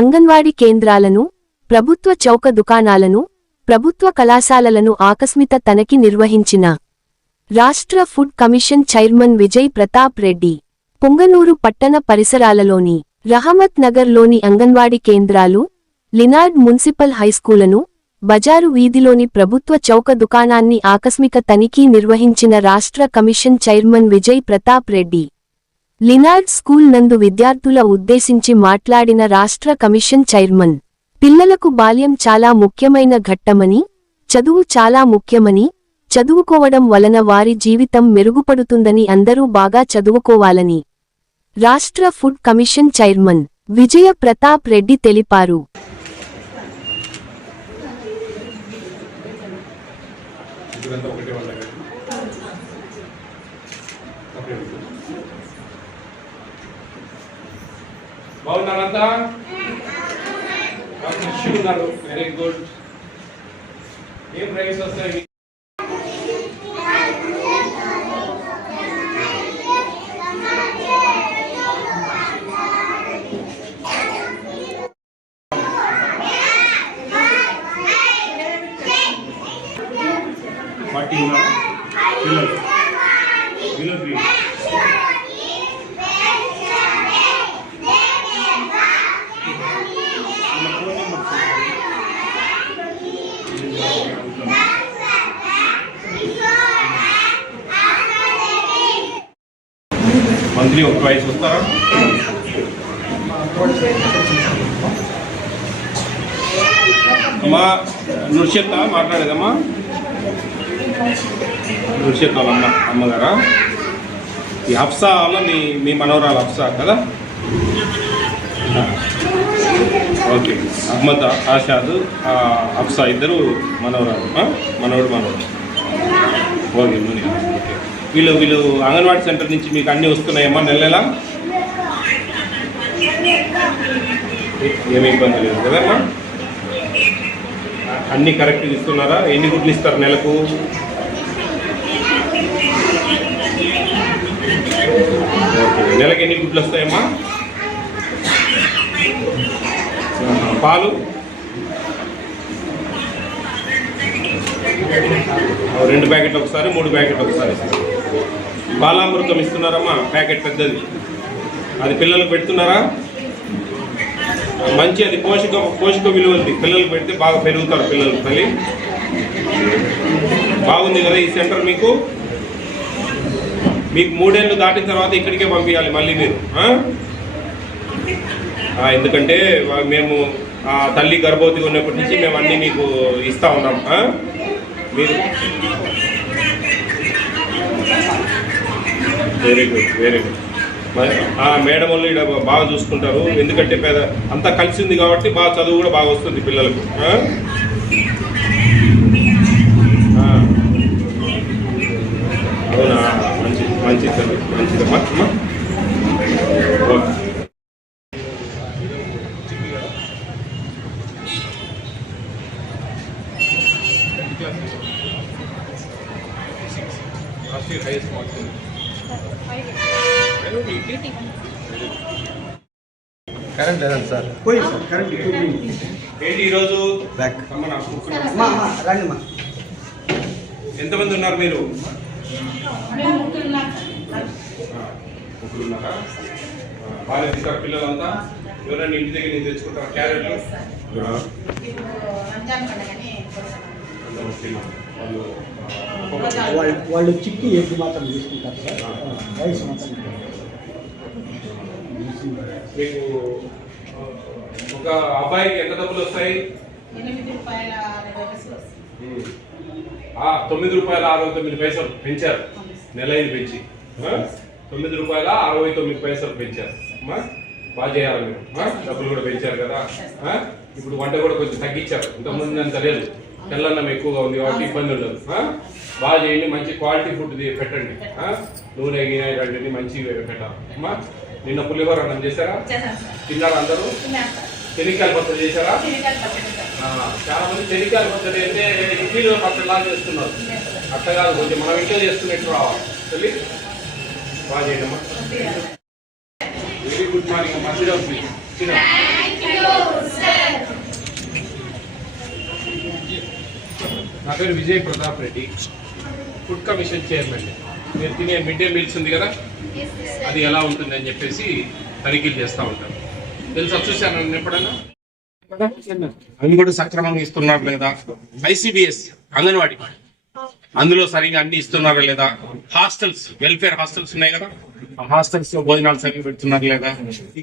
అంగన్వాడీ కేంద్రాలను ప్రభుత్వ చౌక దుకాణాలను ప్రభుత్వ కళాశాలలను ఆకస్మిక తనిఖీ నిర్వహించిన రాష్ట్ర food commission chairman Vijay Pratap Reddy. Punganur పట్టణ పరిసరాలలోని రహమత్ నగర్లోని అంగన్వాడీ కేంద్రాలు లినార్డ్ మున్సిపల్ హైస్కూలను బజారు వీధిలోని ప్రభుత్వ చౌక దుకాణాన్ని ఆకస్మిక తనిఖీ నిర్వహించిన రాష్ట్ర commission chairman Vijay Pratap Reddy. Leonard school నందు విద్యార్థుల ఉద్దేశించి మాట్లాడిన రాష్ట్ర కమిషన్ చైర్మన్. పిల్లలకు బాల్యం చాలా ముఖ్యమైన ఘట్టమని చదువు చాలా ముఖ్యమని చదువుకోవడం వలన వారి జీవితం మెరుగుపడుతుందని అందరూ బాగా చదువుకోవాలని. రాష్ట్ర food commission chairman Vijaya Pratap Reddy తెలిపారు. ఒకటే వాళ్ళ దగ్గర ఓకే బాగున్నారంతా మంచిగా ఉన్నారు. వెరీ గుడ్ ఏం ప్రైస్ వస్తాయి? ఫార్టీ ఉన్నారు పిల్లలు మంత్లీ ఒక వయసు వస్తారా? అమ్మా నృత్యత మాట్లాడేదమ్మా? నృత్యత వాళ్ళ అమ్మ అమ్మగారా? ఈ హఫ్సా వల్ల మీ మీ మనవరాలు హఫ్సా కదా? ఓకే. అహ్మద్ ఆషాద్ ఆ, హఫ్సా ఇద్దరు మనవరాలు మనవడు మనవడు. Okay okay. వీళ్ళు వీళ్ళు అంగన్వాడీ సెంటర్ నుంచి మీకు అన్నీ వస్తున్నాయమ్మా నెల నెల ఏమి ఇబ్బంది లేదు కదమ్మా అన్నీ కరెక్ట్గా ఇస్తున్నారా? ఎన్ని గుడ్లు ఇస్తారు నెలకు? ఓకే. నెలకి ఎన్ని గుడ్లు వస్తాయమ్మా? పాలు? రెండు ప్యాకెట్లు ఒకసారి మూడు ప్యాకెట్లు ఒకసారి. ఇస్తారు బాలామృతం ఇస్తున్నారమ్మా ప్యాకెట్ పెద్దది. అది పిల్లలకు పెడుతున్నారా? మంచి అది పోషక పోషక విలువలది పిల్లలకు పెడితే బాగా పెరుగుతారు పిల్లలు తల్లి. బాగుంది కదా ఈ సెంటర్ మీకు? మీకు మూడేళ్ళు దాటిన తర్వాత ఇక్కడికే పంపించాలి మళ్ళీ మీరు ఎందుకంటే మేము ఆ, తల్లి గర్భవతి ఉన్నప్పటి నుంచి మేము అన్నీ మీకు ఇస్తా ఉన్నాం మీరు వెరీ గుడ్ వెరీ గుడ్ మరి మేడం వాళ్ళు ఇక్కడ బాగా చూసుకుంటారు. ఎందుకంటే పేద అంతా కలిసింది కాబట్టి బాగా చదువు కూడా బాగా వస్తుంది పిల్లలకు. అవునా? మంచి మంచిది మంచిదమ్మా కరెంట్ లేదండి సార్ పోయి సార్ కరెంట్. ఏంటి ఈరోజు? బ్యాక్ రండి అమ్మా. ఎంతమంది ఉన్నారు మీరు? ముగ్గురు ఉన్నారా బాగా పిల్లలంతా ఎవరైనా ఇంటి దగ్గర నుంచి తెచ్చుకుంటారా క్యారెట్లు. వాళ్ళు, వాళ్ళు వాళ్ళు చిక్కి ఎగ్గు మాత్రం తీసుకుంటారు సార్ రైస్ మాత్రం మీకు ఒక అబ్బాయికి ఎంత డబ్బులు వస్తాయి? తొమ్మిది రూపాయల అరవై తొమ్మిది పైసలు పెంచారు. నెల ఐదు పెంచి? తొమ్మిది రూపాయల అరవై తొమ్మిది పైసలు పెంచారు. బాగా చేయాలి మీరు? డబ్బులు కూడా పెంచారు కదా? ఇప్పుడు వంట కూడా కొంచెం తగ్గించారు. ఇంతకుముందు అంత లేదు. తెల్లన్నం ఎక్కువగా ఉంది కాబట్టి ఇబ్బంది ఉండదు? బాగా చేయండి. మంచి క్వాలిటీ ఫుడ్ పెట్టండి? నూనె గినె ఇలాంటివన్నీ మంచి పెట్టాలి. అమ్మా నిన్న పులిహోర అన్నం చేశారా? తిన్నారా అందరూ? చెనిక్కాయల పచ్చడి చేశారా? చాలా మంది చెనిక్కాయల పచ్చడి అంటే ఇడ్లీలో పచ్చడిలా చేస్తున్నారు. అట్లా కొంచెం మనం ఇంట్లో చేస్తున్నట్టు రావాలి. వెళ్ళి బాగా చేయడమ్మా వెరీ గుడ్ మార్నింగ్ మంచిగా నా పేరు Vijay Pratap Reddy. Food commission chairman. మీరు తినే మిడ్ డే మీల్స్ ఉంది కదా? అది ఎలా ఉంటుంది అని చెప్పేసి తనిఖీలు చేస్తూ ఉంటారు. తెలుసా చూశాను నన్ను ఎప్పుడైనా అవి కూడా సక్రమంగా ఇస్తున్నారు లేదా? ఐసిబిఎస్ అంగన్వాడీ. అందులో సరిగా అన్ని ఇస్తున్నారా లేదా? హాస్టల్స్ వెల్ఫేర్ హాస్టల్స్ ఉన్నాయి కదా? ఆ హాస్టల్స్లో భోజనాలు సరిగ్గా పెడుతున్నారు లేదా?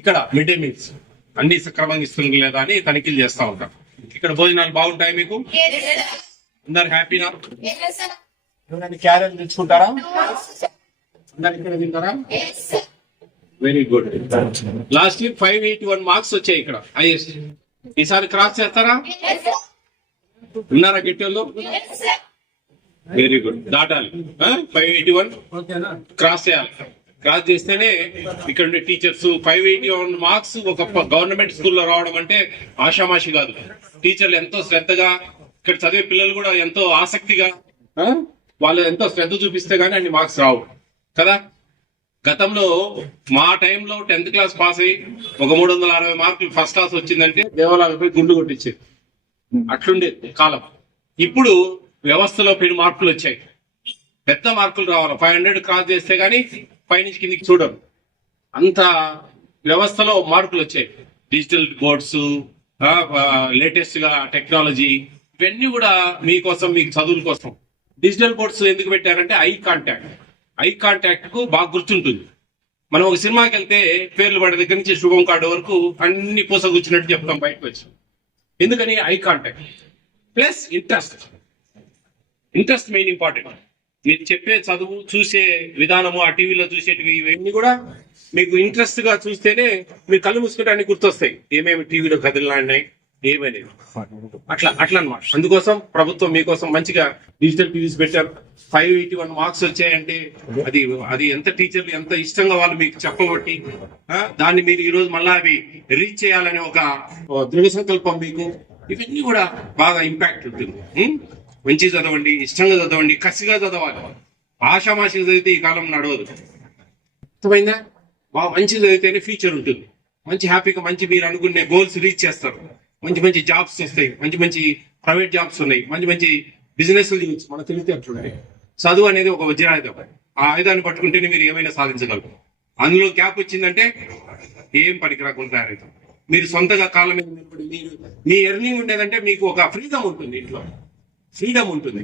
ఇక్కడ మిడ్ డే మీల్స్ అన్ని సక్రమంగా ఇస్తున్నారు లేదా అని తనిఖీలు చేస్తా ఉంటాం ఇక్కడ భోజనాలు బాగుంటాయి మీకు? అందరు హ్యాపీనా? ఎవరైనా క్యారెట్ తెచ్చుకుంటారా? అందరు ఇక్కడ తింటారా? Very good last week five eighty one marks వచ్చాయి ఇక్కడ. హైయెస్ట్ ఈసారి క్రాస్ చేస్తారా? ఉన్నారా గట్టిలో వెరీ గుడ్ దాటాలి. ఫైవ్ ఎయిటీ వన్ క్రాస్ చేయాలి. క్రాస్ చేస్తేనే ఇక్కడ ఉండే teachers five eighty one marks ఒక గవర్నమెంట్ స్కూల్లో రావడం అంటే ఆషామాషి కాదు. టీచర్లు ఎంతో శ్రద్ధగా ఇక్కడ చదివే పిల్లలు కూడా ఎంతో ఆసక్తిగా వాళ్ళు ఎంతో శ్రద్ధ చూపిస్తే గానీ అన్ని మార్క్స్ రావు. కదా? గతంలో మా టైంలో టెన్త్ క్లాస్ పాస్ అయ్యి ఒక మూడు వందల అరవై మార్కులు ఫస్ట్ క్లాస్ వచ్చిందంటే దేవాలయంపై గుండు కొట్టించేది. అట్లుండే కాలం. ఇప్పుడు వ్యవస్థలో పెను మార్కులు వచ్చాయి. పెద్ద మార్కులు రావాలి. ఫైవ్ హండ్రెడ్ క్రాస్ చేస్తే గానీ పైనుంచి కిందికి చూడరు. అంత వ్యవస్థలో మార్పులు వచ్చాయి. డిజిటల్ బోర్డ్స్ లేటెస్ట్గా టెక్నాలజీ ఇవన్నీ కూడా మీకోసం మీకు చదువుల కోసం. డిజిటల్ బోర్డ్స్ ఎందుకు పెట్టారంటే ఐ కాంటాక్ట్. ఐ కాంటాక్ట్కు బాగా గుర్తుంటుంది. మనం ఒక సినిమాకి వెళ్తే పేర్లు పడే దగ్గర నుంచి శుభం కార్డు వరకు అన్ని పూసగుచ్చినట్టు చెప్తాం బయటకు వచ్చాం. ఎందుకని? Eye contact. Plus interest. Interest main important. మీరు చెప్పే చదువు చూసే విధానము ఆ టీవీలో చూసేటివి ఇవన్నీ కూడా మీకు ఇంట్రెస్ట్గా చూస్తేనే మీరు కళ్ళు మూసుకుంటే అన్ని గుర్తొస్తాయి. ఏమేమి టీవీలో కదిలినాడినాయి ఏమనేది అట్లా అట్లా అన్నమాట అందుకోసం ప్రభుత్వం మీకోసం మంచిగా డిజిటల్ టీవీస్ పెట్టారు. ఫైవ్ ఎయిటీ వన్ మార్క్స్ వచ్చాయంటే అది అది ఎంత టీచర్లు ఎంత ఇష్టంగా వాళ్ళు మీకు చెప్పబట్టి దాన్ని మీరు ఈ రోజు మళ్ళా అవి రీచ్ చేయాలనే ఒక దృఢ సంకల్పం మీకు. ఇవన్నీ కూడా బాగా ఇంపాక్ట్ ఉంటుంది? మంచి చదవండి ఇష్టంగా చదవండి కసిగా చదవాలి. ఆషామాషిగా చదివితే ఈ కాలం నడవదు. అర్థమైందా? బాగా మంచి చదివితేనే ఫ్యూచర్ ఉంటుంది. మంచి హ్యాపీగా మంచి మీరు అనుకునే గోల్స్ రీచ్ చేస్తారు. మంచి మంచి జాబ్స్ వస్తాయి మంచి మంచి ప్రైవేట్ జాబ్స్ ఉన్నాయి. మంచి మంచి బిజినెస్లు చేయొచ్చు మన తెలివితే అట్లున్నాయి చదువు అనేది ఒక వజ్రాయుధం. ఆ ఆయుధాన్ని పట్టుకుంటేనే మీరు ఏమైనా సాధించగలరు. అందులో గ్యాప్ వచ్చిందంటే ఏం పనికి రాకుండా తయారవుతాం. మీరు సొంతగా కాలం మీద నిలబడి మీరు మీ ఎర్నింగ్ ఉండేదంటే మీకు ఒక ఫ్రీడమ్ ఉంటుంది ఇంట్లో. ఫ్రీడమ్ ఉంటుంది.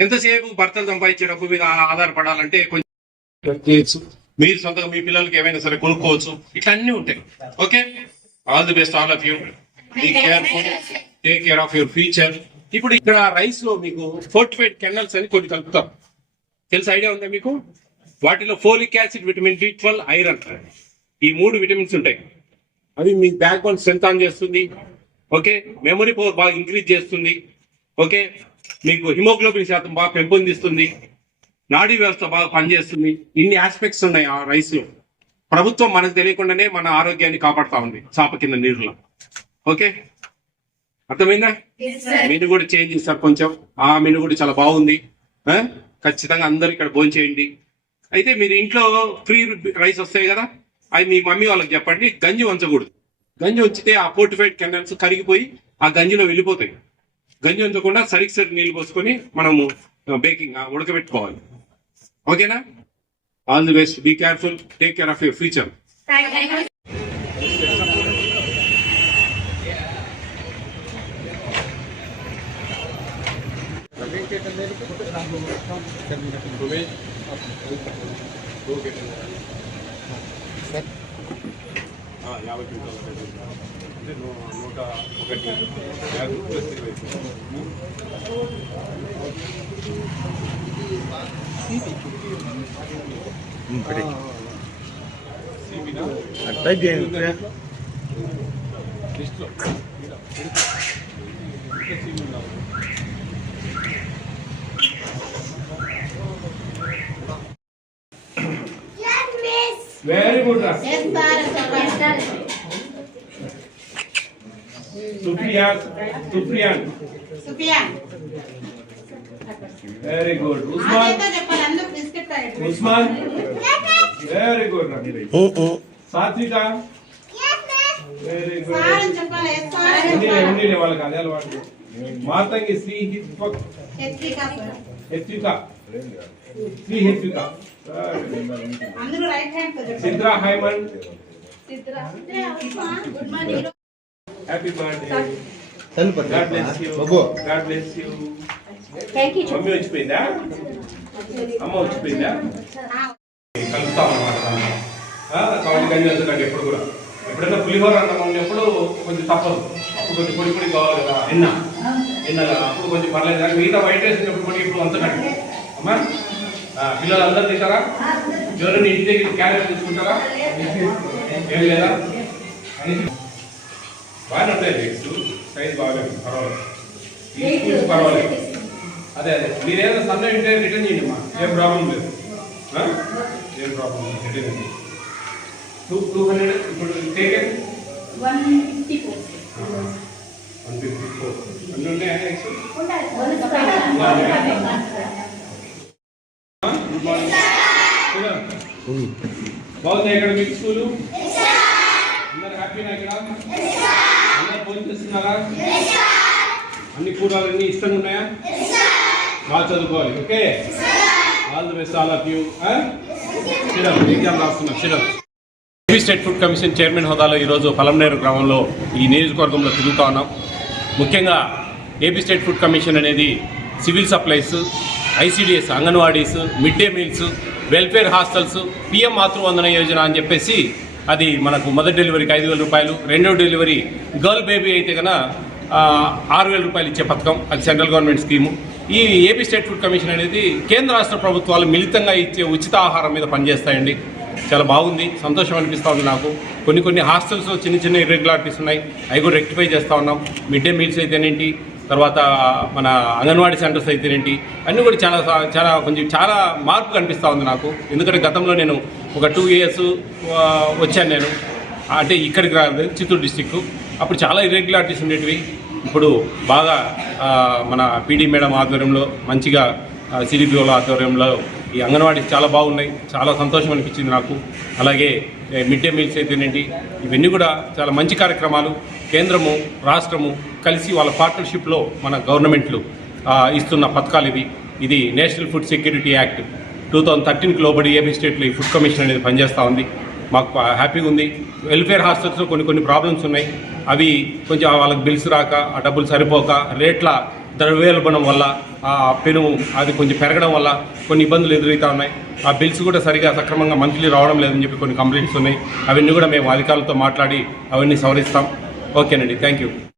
ఎంతసేపు భర్తలు సంపాదించే డబ్బు మీద ఆధారపడాలంటే కొంచెం చేయొచ్చు. మీరు సొంతంగా మీ పిల్లలకి ఏమైనా సరే కొనుక్కోవచ్చు. ఇట్లా అన్ని ఉంటాయి. Okay all the best all of you be careful take care of your future ఇప్పుడు ఇక్కడ రైస్లో మీకు ఫోర్టిఫైడ్ కెనల్స్ అని కొన్ని కలుపుతాం. తెలుసు ఐడియా ఉందా మీకు? వాటిలో folic acid vitamin B twelve iron ఈ మూడు విటమిన్స్ ఉంటాయి. అవి మీ బ్యాక్ బోన్ స్ట్రెంత్ ఆన్ చేస్తుంది. ఓకే మెమరీ పవర్ బాగా ఇంక్రీజ్ చేస్తుంది. ఓకే మీకు హిమోగ్లోబిన్ శాతం బాగా పెంపొందిస్తుంది. నాడీ వ్యవస్థ బాగా పనిచేస్తుంది. ఇన్ని ఆస్పెక్ట్స్ ఉన్నాయి ఆ రైస్లో. ప్రభుత్వం మనకు తెలియకుండానే మన ఆరోగ్యాన్ని కాపాడుతా ఉంది. చాప కింద నీరులో. ఓకే? అర్థమైందా? మెను కూడా చేంజ్ చేస్తారు కొంచెం. ఆ మెను కూడా చాలా బాగుంది? ఖచ్చితంగా అందరు ఇక్కడ భోజనం చేయండి. అయితే మీరు ఇంట్లో ఫ్రీ రైస్ వస్తాయి కదా? అవి మీ మమ్మీ వాళ్ళకి చెప్పండి. గంజి ఉంచకూడదు గంజి ఉంచితే ఆ ఫోర్టిఫైడ్ కెనల్స్ కరిగిపోయి ఆ గంజిలో వెళ్ళిపోతాయి. గంజి ఉంచకుండా సరికి సరి నీళ్ళు పోసుకొని మనము బేకింగ్ ఉడకబెట్టుకోవాలి. ఓకేనా? All the best be careful take care of your future యాభై క్వింటాల అంటే నూట ఒకటి యాభై ప్లస్ ఇరవై లిస్ట్లో వెరీ గుడ్ రా చేస్తారు సుప్రియా సుప్రియాన్ సుఫియా వెరీ గుడ్ ఉస్మాన్ ఆమెతో చెప్పాలి అందరూ biscuit packet Usman very good రా సాత్విక వెరీ గుడ్ సార్ అని చెప్పాలి సార్ అని ఉండి చెప్పాలి. ఉండి వాళ్ళకి అదే అలవాటు మాతంగి శ్రీ హిత్వ హెచ్పిక హెత్విక శ్రీ హెత్విక అందరూ రైట్ హ్యాండ్ చిత్ర హైమండ్ గుడ్ మార్నింగ్. హ్యాపీ బర్త్డే తలుపు గాడ్ బ్లెస్ యూ బాబు. గాడ్ బ్లెస్ యూ మమ్మీ వచ్చిపోయిందా? అమ్మ వచ్చిపోయిందా? కలుస్తాం అన్నమాట. కాబట్టి ఎప్పుడు కూడా. ఎప్పుడైనా పులిహోర అన్నం ఉన్నప్పుడు కొంచెం తప్పదు. అప్పుడు కొంచెం పొడి పొడి కావాలి కదా ఎన్న ఎన్న అప్పుడు కొంచెం పర్లేదు. కానీ మిగతా వైట్ రైస్ ఉన్నప్పుడు ఇప్పుడు అంత అమ్మా. పిల్లలు అందరూ తింటారా ఎవరైనా ఇంటి దగ్గర క్యారెట్ తీసుకుంటారా? ఏం లేదా? బాగానే ఉంటాయి ఎగ్స్ సైజ్ బాగా పర్వాలేదు. పర్వాలేదు. అదే అదే. మీరు ఏదైనా సన్న ఉంటే రిటర్న్ చేయండి అమ్మా. ఏం ప్రాబ్లం లేదు? ఏం ప్రాబ్లం లేదు. రిటర్న్ చేయండి. టూ టూ హండ్రెడ్ ఇప్పుడు టేకెన్ వన్ ఫిఫ్టీ ఫోర్ అన్నీ ఉన్నాయా ఎగ్స్ గుడ్ మార్నింగ్ బాగుంది ఇక్కడ మీకు స్కూలు? అందరు హ్యాపీనా ఇక్కడ? అందరు చేస్తున్నారా? అన్ని కూడాలన్నీ అన్ని ఇష్టంగా ఉన్నాయా? బాగా చదువుకోవాలి okay? All the best all of you. షిడల్ exam రాస్తున్నాం షిడల్ AP state food commission chairman హోదాలో ఈరోజు పలంనేరు గ్రామంలో ఈ నియోజకవర్గంలో తిరుగుతూ ఉన్నాం. ముఖ్యంగా ఏపీ స్టేట్ ఫుడ్ కమిషన్ అనేది civil supplies ICDS anganwadis mid day meals welfare hostels PM Matruvandana Yojana అని చెప్పేసి అది మనకు మొదటి డెలివరీకి ఐదు వేల రూపాయలు రెండో డెలివరీ గర్ల్ బేబీ అయితే కనుక ఆరు వేల రూపాయలు ఇచ్చే పథకం అది సెంట్రల్ గవర్నమెంట్ స్కీము. ఈ ఏపీ స్టేట్ ఫుడ్ కమిషన్ అనేది కేంద్ర రాష్ట్ర ప్రభుత్వాలు మిళితంగా ఇచ్చే ఉచిత ఆహారం మీద పనిచేస్తాయండి. చాలా బాగుంది సంతోషం అనిపిస్తూ ఉంది నాకు. కొన్ని కొన్ని హాస్టల్స్లో చిన్న చిన్న ఇర్రెగ్యులారిటీస్ ఉన్నాయి అవి కూడా రెక్టిఫై చేస్తూ ఉన్నాం. మిడ్ డే మీల్స్ అయితేనేంటి తర్వాత మన అంగన్వాడీ సెంటర్స్ అయితేనేంటి అన్నీ కూడా చాలా చాలా కొంచెం చాలా మార్పు కనిపిస్తూ ఉంది నాకు. ఎందుకంటే గతంలో నేను ఒక టూ ఇయర్స్ వచ్చాను నేను. అంటే ఇక్కడికి రాలేదు చిత్తూరు డిస్టిక్. అప్పుడు చాలా ఇర్రెగ్యులారిటీస్ ఉండేటివి. ఇప్పుడు బాగా మన పీడీ మేడం ఆధ్వర్యంలో మంచిగా సిడిపిఓల ఆధ్వర్యంలో ఈ అంగన్వాడీ చాలా బాగున్నాయి. చాలా సంతోషం అనిపించింది నాకు. అలాగే మిడ్ డే మీల్స్ అయితేనేంటి ఇవన్నీ కూడా చాలా మంచి కార్యక్రమాలు కేంద్రము రాష్ట్రము కలిసి వాళ్ళ పార్ట్నర్షిప్లో మన గవర్నమెంట్లు ఇస్తున్న పథకాలు ఇవి. ఇది national food security act. Two thousand థర్టీన్కి లోబడి ఏపీ స్టేట్లో ఈ ఫుడ్ కమిషన్ అనేది పనిచేస్తూ ఉంది. మాకు హ్యాపీగా ఉంది. వెల్ఫేర్ హాస్టల్స్లో కొన్ని కొన్ని ప్రాబ్లమ్స్ ఉన్నాయి. అవి కొంచెం వాళ్ళకి బిల్స్ రాక ఆ డబ్బులు సరిపోక రేట్ల ద్రవ్యోల్బణం వల్ల ఆ పెను అది కొంచెం పెరగడం వల్ల కొన్ని ఇబ్బందులు ఎదురవుతా ఉన్నాయి. ఆ బిల్స్ కూడా సరిగా సక్రమంగా మంత్లీ రావడం లేదని చెప్పి కొన్ని కంప్లైంట్స్ ఉన్నాయి. అవన్నీ కూడా మేము అధికారులతో మాట్లాడి అవన్నీ సవరిస్తాం. ఓకేనండి. Thank you